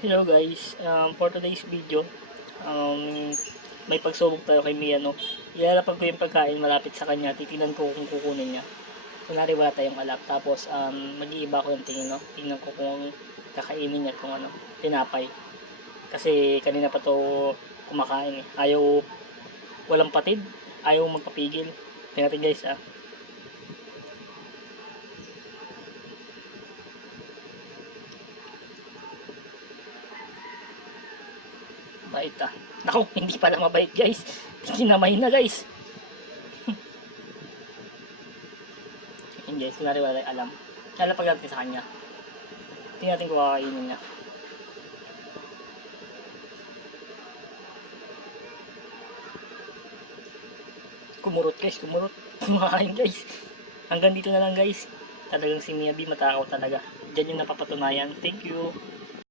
Hello guys, for today's video, may pagsubok tayo kay Mia, no? Ilalapag ko yung pagkain malapit sa kanya, titingnan ko kung kukunin niya. Kunwari wala tayong alap, tapos mag-iiba ko yung tingin, no? Tingnan ko kung kakainin niya kung ano, tinapay. Kasi kanina pa to kumakain eh. Ayaw, walang patid, ayaw magpapigil. Tingnan natin guys ah. Bait ah. Naku, hindi pala mabait guys. Kinamay na guys. Yun guys, kunwari wala tayong alam. Lalapag natin sa kanya. Tingnan natin kung kakainin niya. Kumurot guys, kumurot. Kumakain guys. Hanggang dito na lang guys. Talagang si Miyabi matakaw talaga. Diyan yung napapatunayan. Thank you.